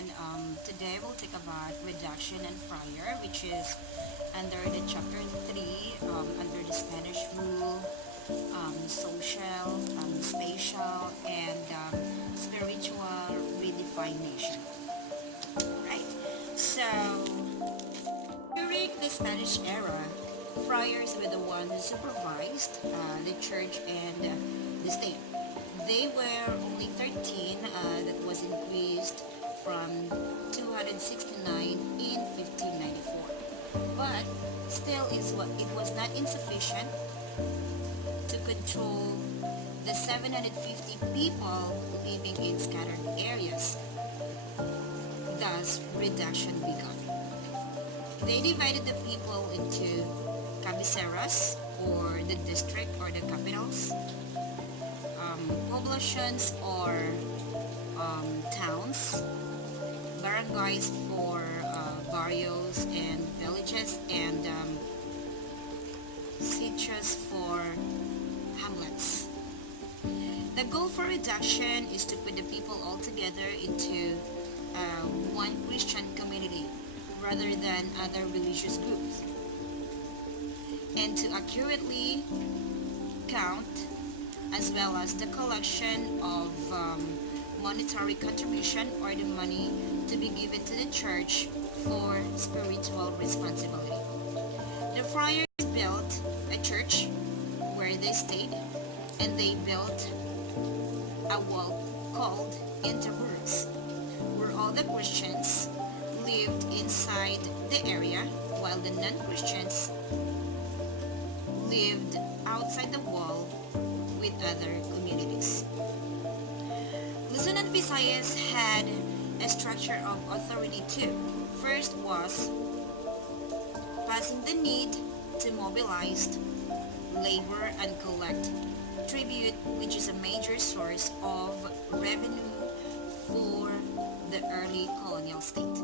again. Today we'll talk about reduction and fire, which is under the chapter 3, under the Spanish rule, social, spatial, and spiritual redefinition. Right? So, during the Spanish era, friars were the ones who supervised the church and the state. They were only 13, that was increased from 269 in 1594. But still it was not insufficient to control the 750 people living in scattered areas. Thus, reduction began. They divided the people into cabeceras, or the district or the capitals, poblations or towns, barangays for barrios and villages, and sitios for hamlets. The goal for reduction is to put the people all together into one Christian community rather than other religious groups, and to accurately count as well as the collection of monetary contribution or the money to be given to the church for spiritual responsibility. The friars built a church where they stayed, and they built a wall called Intramuros, where all the Christians lived inside the area while the non-Christians lived outside the wall with other communities. Luzon and Visayas had a structure of authority too. First was passing the need to mobilize labor and collect tribute, which is a major source of revenue for the early colonial state.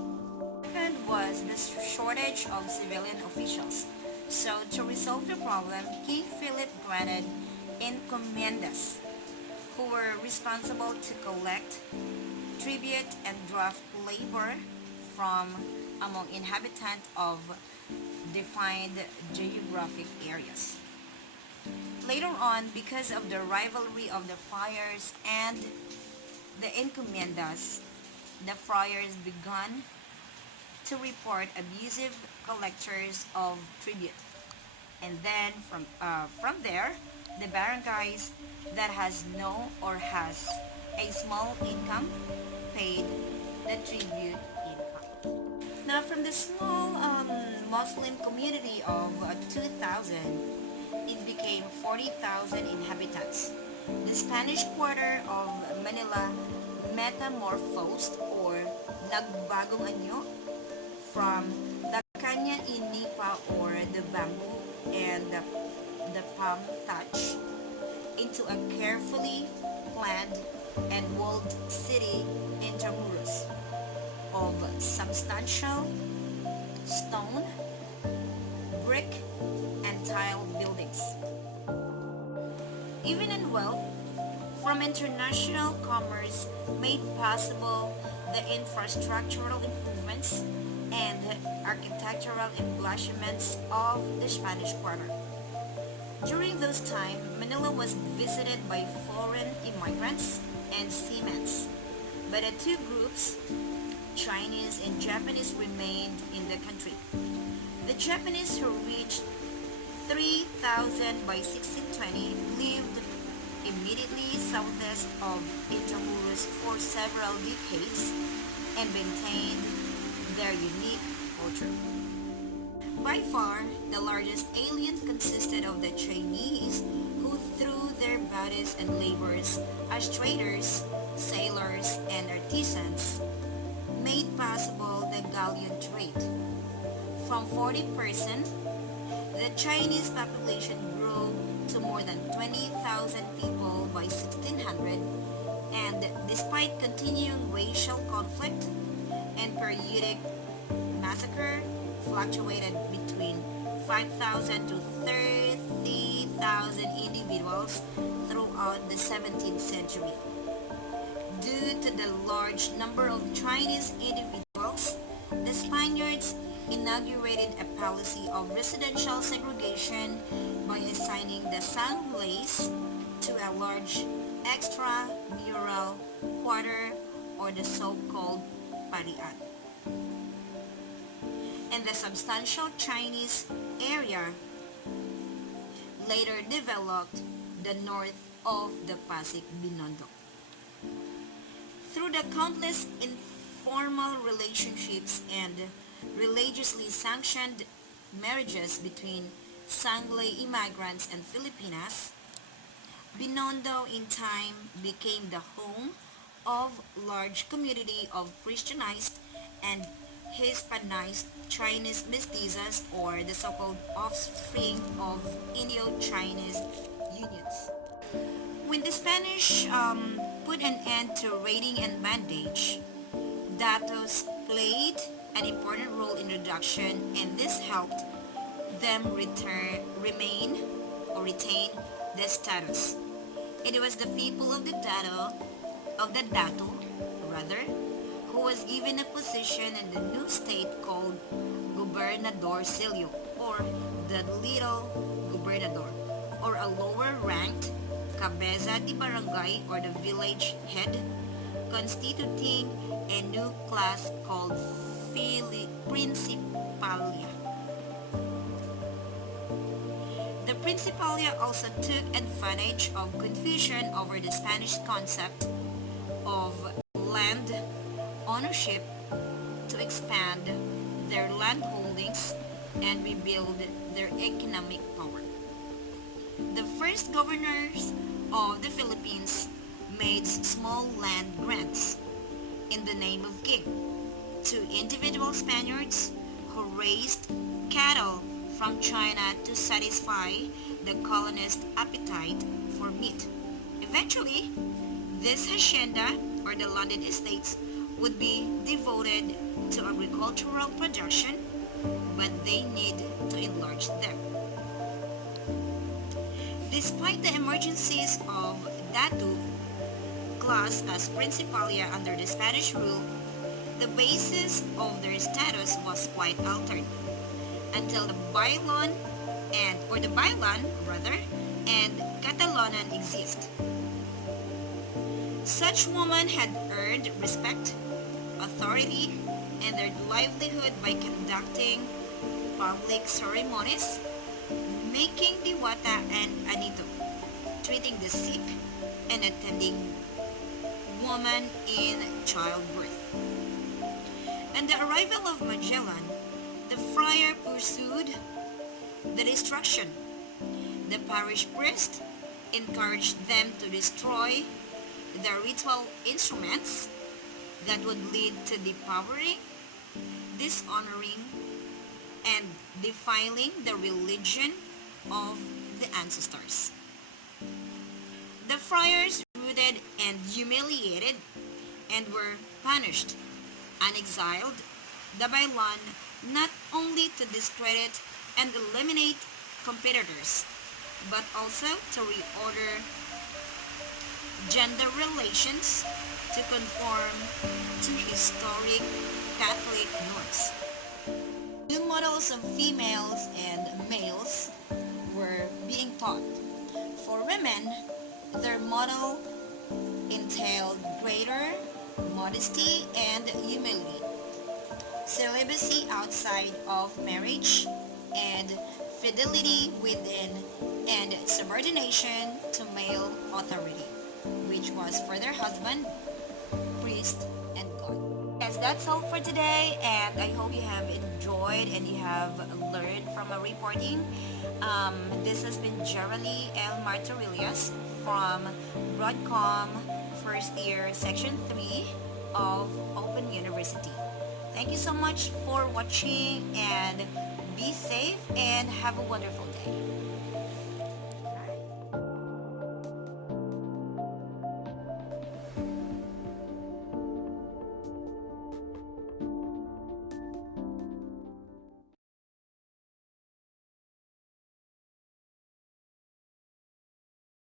Second was the shortage of civilian officials. So to resolve the problem, King Philip granted encomiendas, who were responsible to collect tribute and draft labor from among inhabitants of defined geographic areas. Later on, because of the rivalry of the friars and the encomiendas, the friars began to report abusive collectors of tribute. And then from there, the barangays that has no or has a small income paid the tribute income. Now, from the small Muslim community of 2,000, it became 40,000 inhabitants. The Spanish quarter of Manila metamorphosed or nagbagong anyo from the kanya inipa, or the bamboo and the palm thatch, into a carefully planned and walled city intramuros of substantial stone, brick, and tile buildings. Even in wealth, from international commerce made possible the infrastructural improvements and architectural embellishments of the Spanish Quarter. During those times, Manila was visited by foreign immigrants and seamen, but the two groups, Chinese and Japanese, remained in the country. The Japanese, who reached 3,000 by 1620, lived immediately southeast of Intramuros for several decades and maintained their unique culture. By far, the largest alien consisted of the Chinese, who through their bodies and labors as traders, sailors, and artisans, made possible the galleon trade. From 40%, the Chinese population grew to more than 20,000 people by 1600, and despite continuing racial conflict and periodic massacre, fluctuated between 5,000 to 30,000 individuals throughout the 17th century. Due to the large number of Chinese individuals, the Spaniards inaugurated a policy of residential segregation by assigning the Sanglays to a large extramural quarter, or the so-called parian, and the substantial Chinese area later developed the north of the Pasig Binondo. Through the countless informal relationships and religiously sanctioned marriages between Sangley immigrants and Filipinas, Binondo in time became the home of large community of Christianized and Hispanized Chinese mestizos, or the so-called offspring of Indo-Chinese unions. When the Spanish put an end to raiding and bandage, datos played an important role in reduction, and this helped them retain the status. It was the people of the dato, rather, who was given a position in the new state called Gobernadorcillo, or the Little Gobernador, or a lower ranked cabeza de barangay, or the village head, constituting a new class called Principalia. The Principalia also took advantage of confusion over the Spanish concept of land ownership to expand their land holdings and rebuild their economic power. The first governors of the Philippines made small land grants in the name of king to individual Spaniards who raised cattle from China to satisfy the colonist appetite for meat. Eventually, this hacienda, or the landed estates, would be devoted to agricultural production, but they need to enlarge them. Despite the emergencies of Datu class as Principalia under the Spanish rule, the basis of their status was quite altered until the Bailan rather, and Catalonan exist. Such women had earned respect, authority, and their livelihood by conducting public ceremonies, making diwata and anito, treating the sick, and attending woman in childbirth. On the arrival of Magellan, the friar pursued the destruction. The parish priest encouraged them to destroy the ritual instruments that would lead to depowering, dishonoring, and defiling the religion of the ancestors. The friars rooted and humiliated and were punished and exiled the Bailan, not only to discredit and eliminate competitors, but also to reorder gender relations to conform to historic Catholic norms. New models of females and males were being taught. For women, their model entailed greater modesty and humility, celibacy outside of marriage, and fidelity within, and subordination to male authority, which was for their husband, priest, and God. Yes, that's all for today, and I hope you have enjoyed and you have learned from our reporting. This has been Jeralie L. Martorillas from Broadcom first year, section 3 of Open University. Thank you so much for watching, and be safe and have a wonderful day.